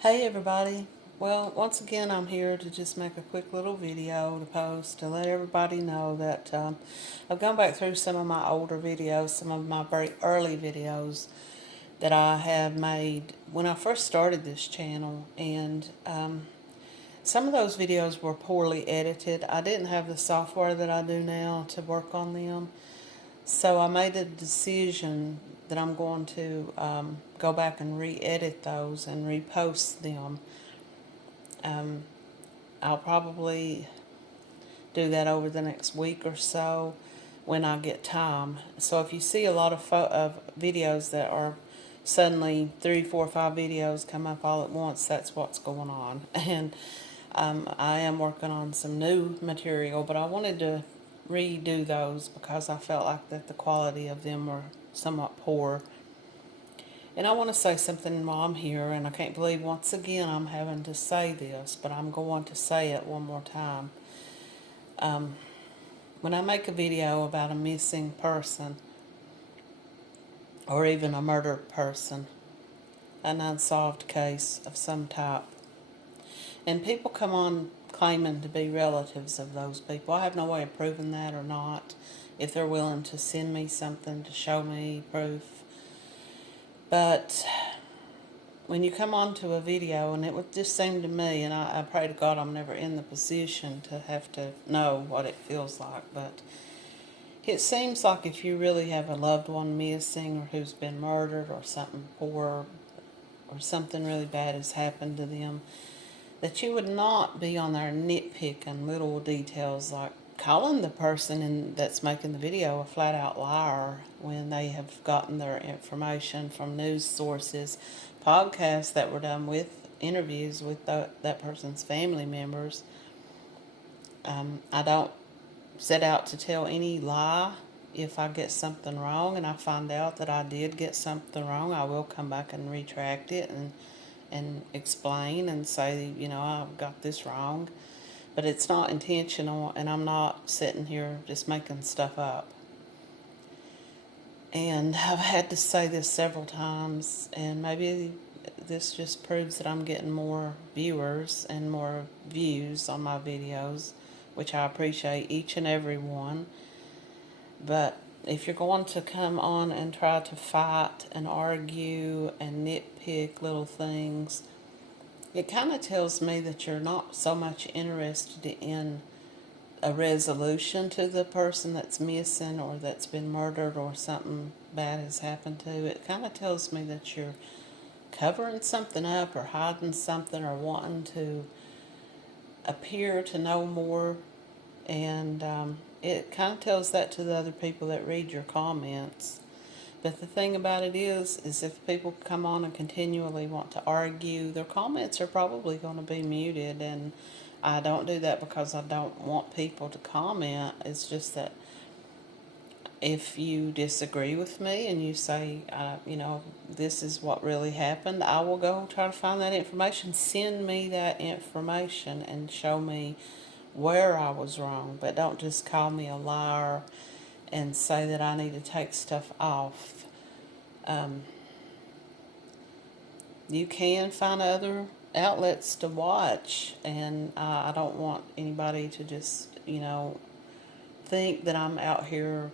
Hey everybody. Well, once again, I'm here to just make a quick little video to post to let everybody know that I've gone back through some of my older videos, some of my very early videos that I have made when I first started this channel, and some of those videos were poorly edited. I didn't have the software that I do now to work on them, so I made a decision that I'm going to go back and re-edit those and repost them. Um, I'll probably do that over the next week or so when I get time. So if you see a lot of videos that are suddenly 3, 4, 5 videos come up all at once, that's what's going on. And I am working on some new material, but I wanted to redo those because I felt like that the quality of them were somewhat poor. And I want to say something while I'm here, and I can't believe once again I'm having to say this, but I'm going to say it one more time. Um, when I make a video about a missing person, or even a murdered person, an unsolved case of some type, and people come on claiming to be relatives of those people, I have no way of proving that or not. If they're willing to send me something to show me proof. But when you come onto a video, and it would just seem to me, and I pray to God I'm never in the position to have to know what it feels like, but it seems like if you really have a loved one missing, or who's been murdered, or something poor, or something really bad has happened to them, that you would not be on there nitpicking little details like calling the person that's making the video a flat out liar when they have gotten their information from news sources, podcasts that were done with interviews with that person's family members. I don't set out to tell any lie. If I get something wrong and I find out that I did get something wrong, I will come back and retract it and explain and say, I got this wrong. But it's not intentional, and I'm not sitting here just making stuff up. And I've had to say this several times, and maybe this just proves that I'm getting more viewers and more views on my videos, which I appreciate each and every one. But if you're going to come on and try to fight and argue and nitpick little things, it kind of tells me that you're not so much interested in a resolution to the person that's missing or that's been murdered or something bad has happened to. It kind of tells me that you're covering something up or hiding something or wanting to appear to know more. And it kind of tells that to the other people that read your comments. But the thing about it is if people come on and continually want to argue, their comments are probably going to be muted. And I don't do that because I don't want people to comment. It's just that if you disagree with me and you say, this is what really happened, I will go try to find that information. Send me that information and show me where I was wrong. But don't just call me a liar and say that I need to take stuff off. You can find other outlets to watch, and I don't want anybody to just, think that I'm out here.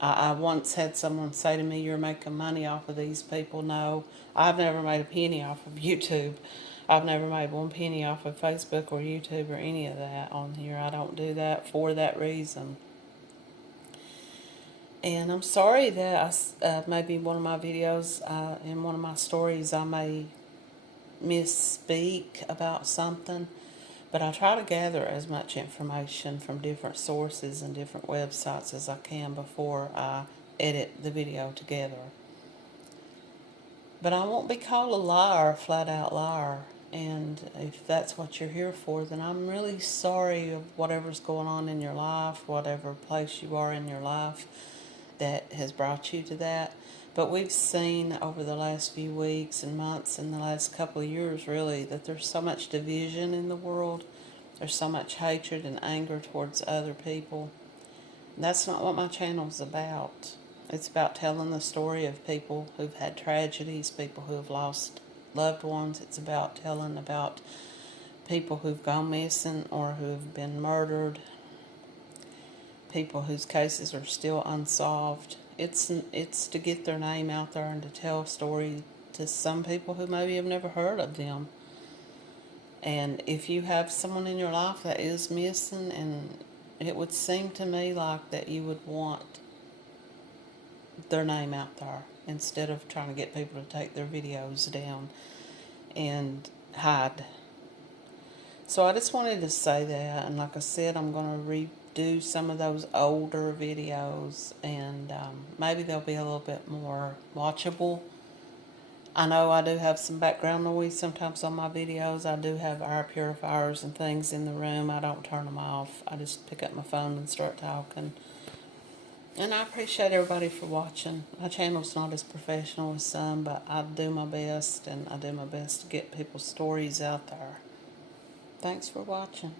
I once had someone say to me, "You're making money off of these people." No, I've never made a penny off of YouTube. I've never made one penny off of Facebook or YouTube or any of that on here. I don't do that for that reason. And I'm sorry that maybe one of my videos, in one of my stories, I may misspeak about something, but I try to gather as much information from different sources and different websites as I can before I edit the video together. But I won't be called a liar, a flat out liar. And if that's what you're here for, then I'm really sorry of whatever's going on in your life, whatever place you are in your life that has brought you to that. But we've seen over the last few weeks and months and the last couple of years, really, that there's so much division in the world. There's so much hatred and anger towards other people. And that's not what my channel's about. It's about telling the story of people who've had tragedies, people who have lost loved ones. It's about telling about people who've gone missing or who've been murdered, people whose cases are still unsolved. It's to get their name out there and to tell a story to some people who maybe have never heard of them. And if you have someone in your life that is missing, and it would seem to me like that you would want their name out there instead of trying to get people to take their videos down and hide. So I just wanted to say that, and like I said, I'm going to redo some of those older videos, and maybe they'll be a little bit more watchable. I know I do have some background noise sometimes on my videos. I do have air purifiers and things in the room. I don't turn them off. I just pick up my phone and start talking. And I appreciate everybody for watching. My channel's not as professional as some, but I do my best, and I do my best to get people's stories out there. Thanks for watching.